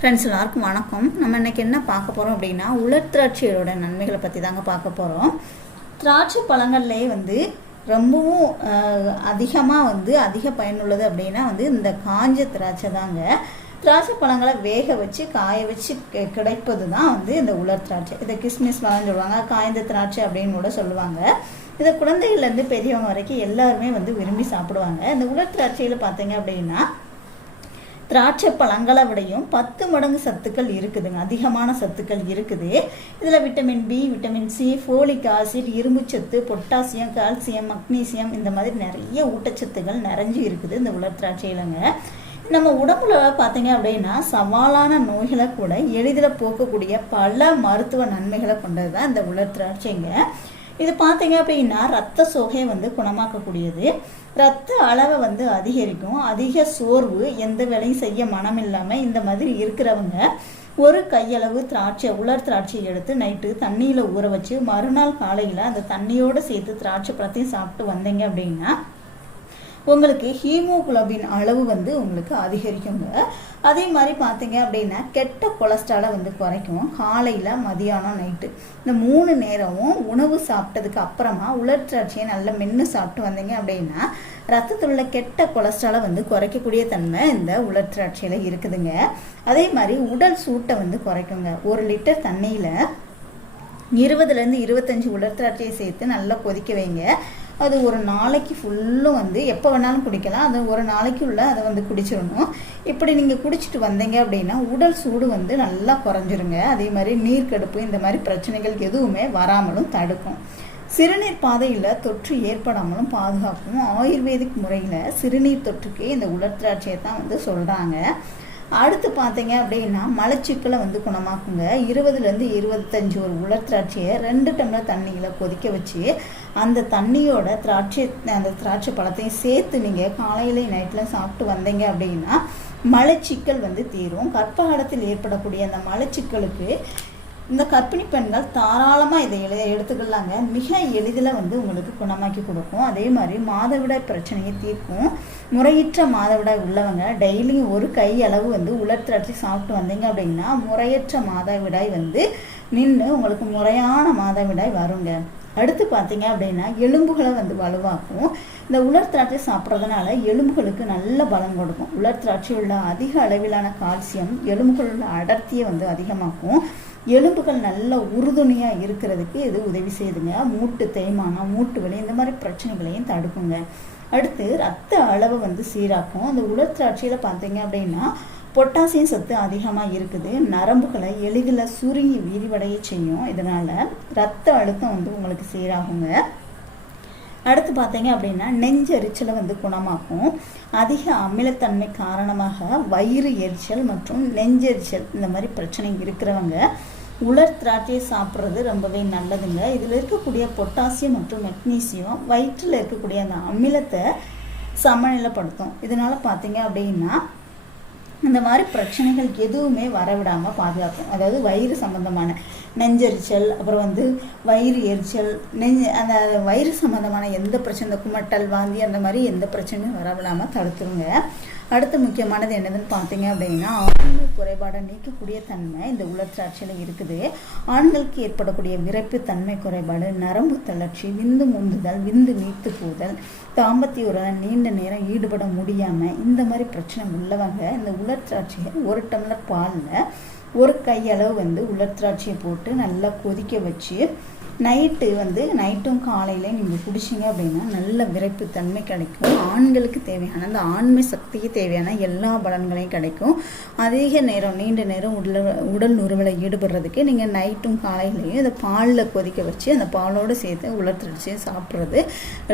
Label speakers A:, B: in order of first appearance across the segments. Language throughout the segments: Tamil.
A: ஃப்ரெண்ட்ஸ் எல்லாருக்கும் வணக்கம். நம்ம இன்னைக்கு என்ன பார்க்க போகிறோம் அப்படின்னா உலர் திராட்சையோட நன்மைகளை பற்றி தாங்க பார்க்க போகிறோம் திராட்சை பழங்கள்லேயே வந்து ரொம்பவும் அதிகமாக வந்து அதிக பயனுள்ளது அப்படின்னா வந்து இந்த காஞ்ச திராட்சை தாங்க. திராட்சை பழங்களை வேக வச்சு காய வச்சு கிடைப்பது தான் வந்து இந்த உலர் திராட்சை. இதை கிஸ்மிஸ் பழம்னு சொல்லுவாங்க காய்ந்த திராட்சை அப்படின்னு கூட சொல்லுவாங்க. இதை குழந்தைகள்லேருந்து பெரியவங்க வரைக்கும் எல்லாருமே வந்து விரும்பி சாப்பிடுவாங்க. இந்த உலர் திராட்சையில் பார்த்தீங்க அப்படின்னா திராட்சை பழங்களை விடையும் பத்து மடங்கு சத்துக்கள் இருக்குதுங்க. அதிகமான சத்துக்கள் இருக்குது. இதில் vitamin B vitamin C folic acid இரும்புச்சத்து பொட்டாசியம் கால்சியம் மக்னீசியம் இந்த மாதிரி நிறைய ஊட்டச்சத்துக்கள் நிறைஞ்சு இருக்குது இந்த உலர் திராட்சையிலங்க. நம்ம உடம்புல பார்த்தீங்க அப்படின்னா சவாலான நோய்களை கூட எளிதில் போக்கக்கூடிய பல மருத்துவ நன்மைகளை கொண்டது தான் இந்த உலர் திராட்சைங்க. இது பார்த்தீங்க அப்படின்னா ரத்த சோகையை வந்து குணமாக்கக்கூடியது. ரத்த அளவை வந்து அதிகரிக்கும். அதிக சோர்வு எந்த வேலையும் செய்ய மனம் இல்லாமல் இந்த மாதிரி இருக்கிறவங்க ஒரு கையளவு திராட்சை உலர் திராட்சை எடுத்து நைட்டு தண்ணியில் ஊற வச்சு மறுநாள் காலையில் அந்த தண்ணியோடு சேர்த்து திராட்சை பழத்தையும் சாப்பிட்டு வந்தீங்க அப்படின்னா உங்களுக்கு ஹீமோகுளோபின் அளவு வந்து உங்களுக்கு அதிகரிக்குங்க. அதே மாதிரி பார்த்தீங்க அப்படின்னா கெட்ட கொலஸ்ட்ராலை வந்து குறைக்கும். காலையில் மதியானம் நைட்டு. இந்த மூணு நேரமும் உணவு சாப்பிட்டதுக்கு அப்புறமா உலர்ச்சாட்சியை நல்ல நல்லா மென்று சாப்பிட்டு வந்தீங்க அப்படின்னா ரத்தத்தில் உள்ள கெட்ட கொலஸ்ட்ராலை வந்து குறைக்கக்கூடிய தன்மை இந்த உலர்ச்சாட்சியில் இருக்குதுங்க. அதே மாதிரி உடல் சூட்டை வந்து குறைக்குங்க. ஒரு லிட்டர் தண்ணியில் இருபதுலேருந்து இருபத்தஞ்சி உலர் சேர்த்து நல்லா கொதிக்க வைங்க. அது ஒரு நாளைக்கு ஃபுல்லும் வந்து எப்போ வேணாலும் குடிக்கலாம். அது ஒரு நாளைக்கு உள்ள அதை வந்து குடிச்சிடணும். இப்படி நீங்கள் குடிச்சிட்டு வந்தீங்க அப்படின்னா உடல் சூடு வந்து நல்லா குறைஞ்சிருங்க. அதே மாதிரி நீர்க்கடுப்பு இந்த மாதிரி பிரச்சனைகள் எதுவுமே வராமலும் தடுக்கும். சிறுநீர் பாதையில் தொற்று ஏற்படாமலும் பாதுகாக்கும் ஆயுர்வேதிக் முறையில் சிறுநீர் தொற்றுக்கு இந்த உலர் திராட்சையை தான் வந்து சொல்கிறாங்க அடுத்து பார்த்தீங்க அப்படின்னா மலச்சிக்கலை வந்து குணமாக்குங்க. இருபதுலேருந்து இருபத்தஞ்சி ஒரு உலர் திராட்சையை ரெண்டு டம்ளர் தண்ணியில் கொதிக்க வச்சு அந்த தண்ணியோட திராட்சை அந்த திராட்சை பழத்தையும் சேர்த்து நீங்கள் காலையிலையும் நைட்டில் சாப்பிட்டு வந்தீங்க அப்படின்னா மலச்சிக்கல் வந்து தீரும். கற்பகாலத்தில் ஏற்படக்கூடிய அந்த மலச்சிக்கலுக்கு இந்த கர்ப்பிணி பெண்கள் தாராளமாக இதை எழு எடுத்துக்கலாங்க. மிக எளிதில் வந்து உங்களுக்கு குணமாக்கி கொடுக்கும். அதே மாதிரி மாதவிடாய் பிரச்சனையை தீர்க்கும். முறையற்ற மாதவிடாய் உள்ளவங்க டெய்லியும் ஒரு கை அளவு வந்து உலர் திராட்சை சாப்பிட்டு வந்தீங்க அப்படின்னா முறையற்ற மாதவிடாய் வந்து நின்று உங்களுக்கு முறையான மாதவிடாய் வருங்க. அடுத்து பார்த்தீங்க அப்படின்னா எலும்புகளை வந்து வலுவாக்கும். இந்த உலர் திராட்சை சாப்பிட்றதுனால எலும்புகளுக்கு நல்ல பலம் கொடுக்கும். உலர் திராட்சை உள்ள அதிக அளவிலான கால்சியம் எலும்புகள் உள்ள அடர்த்தியை வந்து அதிகமாக்கும். எலும்புகள் நல்ல உறுதுணையாக இருக்கிறதுக்கு இது உதவி செய்யுதுங்க. மூட்டு தேய்மானம் மூட்டு வலி இந்த மாதிரி பிரச்சனைகளையும் தடுக்குங்க. அடுத்து ரத்த அளவை வந்து சீராக்கும். அந்த உலர் திராட்சையில் பார்த்தீங்க அப்படின்னா பொட்டாசியம் சத்து அதிகமாக இருக்குது. நரம்புகளை எளிதில் சுருங்கி விரிவடைய செய்யும். இதனால் ரத்த அழுத்தம் வந்து உங்களுக்கு சீராகுங்க. அடுத்து பார்த்தீங்க அப்படின்னா நெஞ்செரிச்சலை வந்து குணமாக்கும். அதிக அமிலத்தன்மை காரணமாக வயிறு எரிச்சல் மற்றும் நெஞ்செரிச்சல் இந்த மாதிரி பிரச்சனை இருக்கிறவங்க உலர் திராட்சையை சாப்பிட்றது ரொம்பவே நல்லதுங்க. இதில் இருக்கக்கூடிய பொட்டாசியம் மற்றும் மெக்னீசியம் வயிற்றில் இருக்கக்கூடிய அந்த அமிலத்தை சமநிலைப்படுத்தும். இதனால் பார்த்தீங்க அப்படின்னா இந்த மாதிரி பிரச்சனைகள் எதுவுமே வரவிடாமல் பாதுகாக்கும். அதாவது வயிறு சம்பந்தமான நெஞ்செரிச்சல் அப்புறம் வந்து வயிறு எரிச்சல் நெஞ்ச அந்த வயிறு சம்பந்தமான எந்த பிரச்சனை இந்த குமட்டல் வாந்தி அந்த மாதிரி எந்த பிரச்சனையும் வரவிடாமல் தடுத்துருங்க. அடுத்து முக்கியமானது என்னதுன்னு பார்த்தீங்க அப்படின்னா ஆண்கள் குறைபாடை நீக்கக்கூடிய தன்மை இந்த உலர் திராட்சையில் இருக்குது. ஆண்களுக்கு ஏற்படக்கூடிய விரைப்பு தன்மை குறைபாடு நரம்பு தளர்ச்சி விந்து முந்துதல் விந்து நீத்து போதல் தாம்பத்திய உறவை நீண்ட நேரம் ஈடுபட முடியாமல் இந்த மாதிரி பிரச்சனை உள்ளவங்க இந்த உலர் திராட்சையை ஒரு டம்ளர் பாலில் ஒரு கையளவு வந்து உலர் திராட்சையை போட்டு நல்லா கொதிக்க வச்சு நைட்டு வந்து நைட்டும் காலையிலையும் நீங்கள் குடிச்சிங்க அப்படின்னா நல்ல விரைப்பு தன்மை கிடைக்கும். ஆண்களுக்கு தேவையான அந்த ஆண்மை சக்திக்கு தேவையான எல்லா பலன்களையும் கிடைக்கும். அதிக நேரம் நீண்ட நேரம் உடல் உடல் உறவில் ஈடுபடுறதுக்கு நீங்கள் நைட்டும் காலையிலையும் இதை பாலில் கொதிக்க வச்சு அந்த பாலோடு சேர்த்து உலர்த்தடிச்சு சாப்பிட்றது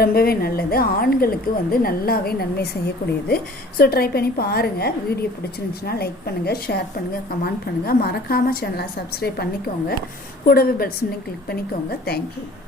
A: ரொம்பவே நல்லது. ஆண்களுக்கு வந்து நல்லாவே நன்மை செய்யக்கூடியது. ஸோ ட்ரை பண்ணி பாருங்கள் வீடியோ பிடிச்சிருந்துச்சுன்னா லைக் பண்ணுங்கள் ஷேர் பண்ணுங்கள் கமெண்ட் பண்ணுங்கள் மறக்காமல் சேனலை சப்ஸ்கிரைப் பண்ணிக்கோங்க. கூடவே பெல் சிம்லையும் கிளிக் பண்ணிக்கோங்க. thank you.